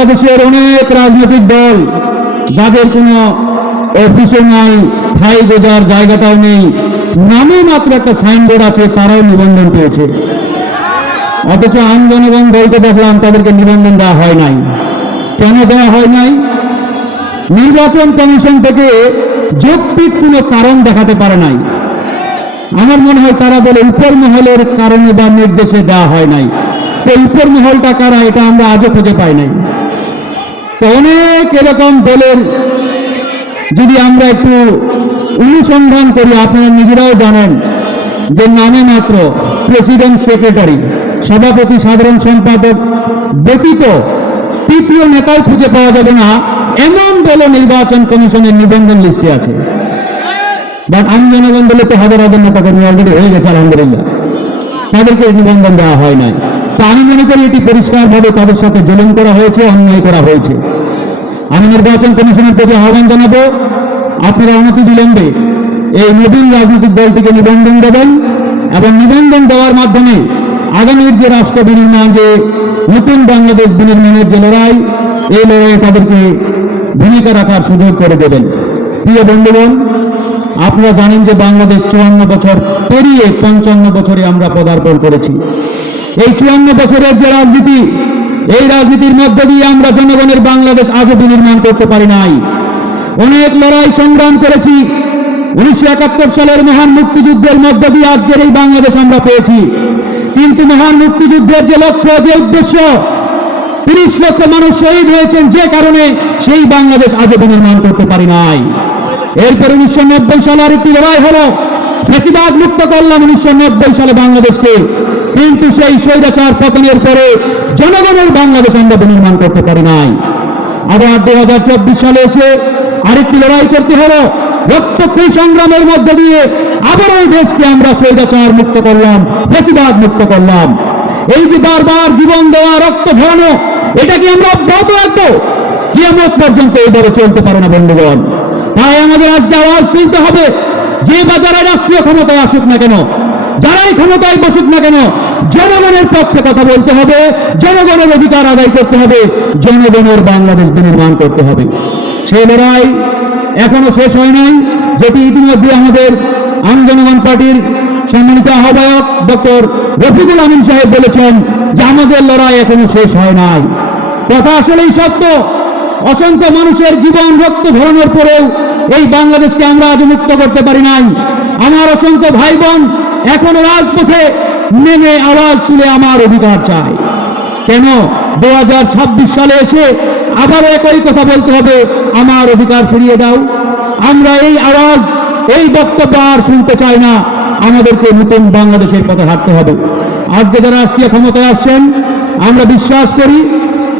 বাংলাদেশের অনেক রাজনৈতিক দল যাদের কোনো অফিসও নাই, ঠাই গোজার জায়গাটাও নেই, নামে মাত্র একটা সাইনবোর্ড আছে, তারাও নিবন্ধন পেয়েছে। অথচ আইন জনগণ দলকে দেখলাম তাদেরকে নিবন্ধন দেওয়া হয় নাই। কেন দেওয়া হয় নাই? নির্বাচন কমিশন থেকে যৌক্তিক কোনো কারণ দেখাতে পারে নাই। আমার মনে হয় তারা বলে উপর মহলের কারণে বা নির্দেশে দেওয়া হয় নাই। তো উপর মহলটা কারা, এটা আমরা আজও খুঁজে পাই নাই। তো অনেক এরকম দলের যদি আমরা একটু অনুসন্ধান করি, আপনারা নিজেরাও জানেন যে নামে মাত্র প্রেসিডেন্ট, সেক্রেটারি, সভাপতি, সাধারণ সম্পাদক ব্যতীত তৃতীয় নেতাও খুঁজে পাওয়া যাবে না এমন দল নির্বাচন কমিশনের নিবন্ধন লিস্টে আছে। বাট আইন জনগণ দলে তো হাজার হাজার নেতা কর্মী অলরেডি হয়ে গেছে, আলহামদুলিল্লাহ, তাদেরকে নিবন্ধন দেওয়া হয় নাই। তো আমি মনে করি এটি পরিষ্কারভাবে তাদের সাথে জুলুম করা হয়েছে, অন্যায় করা হয়েছে। আমি নির্বাচন কমিশনের প্রতি আহ্বান জানাবো, আপনারা অনতিবিলম্বে এই নতুন রাজনৈতিক দলটিকে নিবন্ধন দেবেন এবং নিবন্ধন দেওয়ার মাধ্যমে আগামীর যে রাষ্ট্র বিনির্মাণ, যে নতুন বাংলাদেশ বিনির্মাণের যে লড়াই, এই লড়াইয়ে তাদেরকে ভূমিকা রাখার সুযোগ করে দেবেন। প্রিয় বন্ধুগণ, আপনারা জানেন যে বাংলাদেশ 54 বছর পেরিয়ে 55 বছরে আমরা পদার্পণ করেছি। এই 54 বছরের যে রাজনীতি, এই রাজনীতির মধ্য দিয়ে আমরা জনগণের বাংলাদেশ আজও বিনির্মাণ করতে পারি নাই। অনেক লড়াই সংগ্রাম করেছি। 1971 সালের মহান মুক্তিযুদ্ধের মধ্য দিয়ে আজকের এই বাংলাদেশ আমরা পেয়েছি। কিন্তু মহান মুক্তিযুদ্ধের যে লক্ষ্য, যে উদ্দেশ্য, 30 লক্ষ মানুষ শহীদ হয়েছেন, যে কারণে সেই বাংলাদেশ আজও বিনির্মাণ করতে পারি নাই। এরপর 1990 সালে আরেকটি লড়াই হলো, ফ্যাসিবাদ মুক্ত করলাম 1990 সালে বাংলাদেশকে। কিন্তু সেই স্বৈরাচার পতনের পরে জনগণের বাংলাদেশ আমরা বিনির্মাণ করতে পারি নাই। আবার 2024 সালে এসে আরেকটি লড়াই করতে হলো, রক্তক্ষয়ী সংগ্রামের মধ্য দিয়ে আবার ওই দেশকে আমরা স্বৈরাচার মুক্ত করলাম, ফ্যাসিবাদ মুক্ত করলাম। এই যে বারবার জীবন দেওয়া, রক্ত ঝরানো, এটা কি আমরা অব্যাহত রাখবো? কিয়ামত পর্যন্ত এইভাবে চলতে পারে না বন্ধুগণ। তাই আমাদের আজকে আওয়াজ তুলতে হবে, যে বাজারে রাষ্ট্রীয় ক্ষমতায় আসুক না কেন, যারাই ক্ষমতায় বসুক না কেন, জনগণের পক্ষে কথা বলতে হবে, জনগণের অধিকার আদায় করতে হবে, জনগণের বাংলাদেশ বিনির্মাণ করতে হবে। সেই লড়াই এখনো শেষ হয় নাই, যেটি ইতিমধ্যে আমাদের আম জনগণ পার্টির সম্মানিত আহ্বায়ক ডক্টর রফিকুল আমিন সাহেব বলেছেন যে আমাদের লড়াই এখনো শেষ হয় নাই। কথা আসলেই সত্য। অসংখ্য মানুষের জীবন, রক্ত ঝরানোর পরেও এই বাংলাদেশকে আমরা আজ মুক্ত করতে পারি নাই। আমার অসংখ্য ভাই বোন এখনো রাজপথে নেমে আওয়াজ তুলে আমার অধিকার চায়। কেন 2026 সালে এসে আবারও একই কথা বলতে হবে, আমার অধিকার ফিরিয়ে দাও? আমরা এই আওয়াজ, এই বক্তব্য আর শুনতে চাই না। আমাদেরকে নতুন বাংলাদেশের পথে হাঁটতে হবে। আজকে যারা রাষ্ট্রীয় ক্ষমতায় আসছেন, আমরা বিশ্বাস করি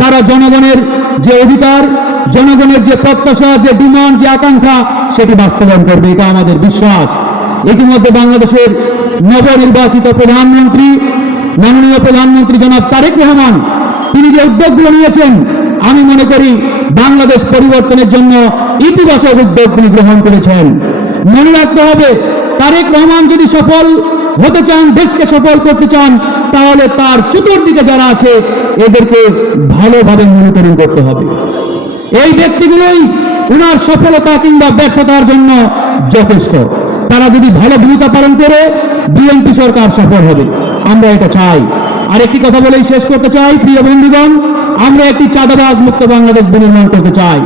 তারা জনগণের যে অধিকার, জনগণের যে প্রত্যাশা, যে ডিমান্ড, যে আকাঙ্ক্ষা, সেটি বাস্তবায়ন করবে, এটা আমাদের বিশ্বাস। ইতিমধ্যে বাংলাদেশের নবনির্বাচিত প্রধানমন্ত্রী, মাননীয় প্রধানমন্ত্রী জনাব তারেক রহমান, তিনি যে উদ্যোগগুলো নিয়েছেন, আমি মনে করি বাংলাদেশ পরিবর্তনের জন্য ইতিবাচক উদ্যোগ তিনি গ্রহণ করেছেন। মনে রাখতে হবে, তারেক রহমান যদি সফল হতে চান, দেশকে সফল করতে চান, তাহলে তার চতুর্দিকে যারা আছে এদেরকে ভালোভাবে মনিটরিং করতে হবে। এই ব্যক্তিগুলোই ওনার সফলতা কিংবা ব্যর্থতার জন্য যথেষ্ট। তারা যদি ভালো ভূমিকা পালন করে, বিএনপি সরকার সফল হবে, আমরা এটা চাই। আর একটি কথা বলেই শেষ করতে চাই, প্রিয় বন্ধুগণ, আমরা একটি চাঁদাবাজ মুক্ত বাংলাদেশ বিনির্মাণ করতে চাই।